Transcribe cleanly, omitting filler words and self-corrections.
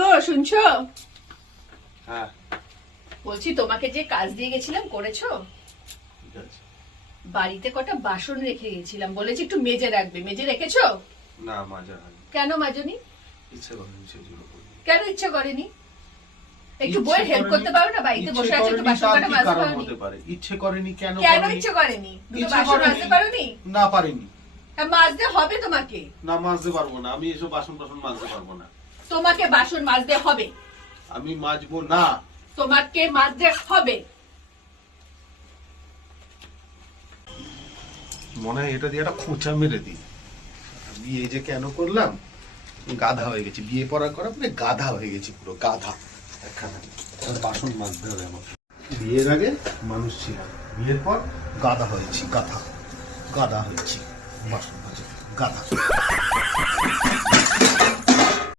গো শুনছো? হ্যাঁ বলছি তোমাকে যে কাজ দিয়ে গেছিলাম করেছো? ঠিক আছে। বাড়িতে কটা বাসন রেখে গেছিলাম, বলেছি একটু মেজে রাখবে, মেজে রেখেছো? না মাজা হয়নি, কেন মাজনি? ইচ্ছে করেনি সেজন্য করিনি। কেন ইচ্ছা করেনি? একটু ইচ্ছে বইয়ের হেল্প করেনি। করতে পারো না? বাড়িতে ইচ্ছে বসে আছে তো করেনি, বাসন তার কটা কি মাজতে কারণ পারোনি? হতে পারে? ইচ্ছে করেনি কেন কেন করেনি? ইচ্ছে করেনি? দুটো ইচ্ছে বাসন করেনি। মাজতে পারোনি? না পারিনি। হ্যাঁ, মাজতে হবে তোমাকে। না মাজতে পারবো না, আমি এসব বাসন টাসন মাজতে পারবো না। তোমাকে বাসন মাজতে হবে, আমি মাজবো না। তোমাকে মাজতে হবে। মনে হয় এটা দিয়ে একটা খোঁচা মেরে দিই। বিয়ে যে কেন করলাম, গাধা হয়ে গেছি। বিয়ে পড়ার পরে গাধা হয়ে গেছি, পুরো গাধা। একখানা বাসন মাজতে হবে আমাকে। বিয়ের আগে মানুষ ছিলাম, বিয়ের পর গাধা হয়েছি, গাধা গাধা হয়েছি। বাসন মাজে গাধা।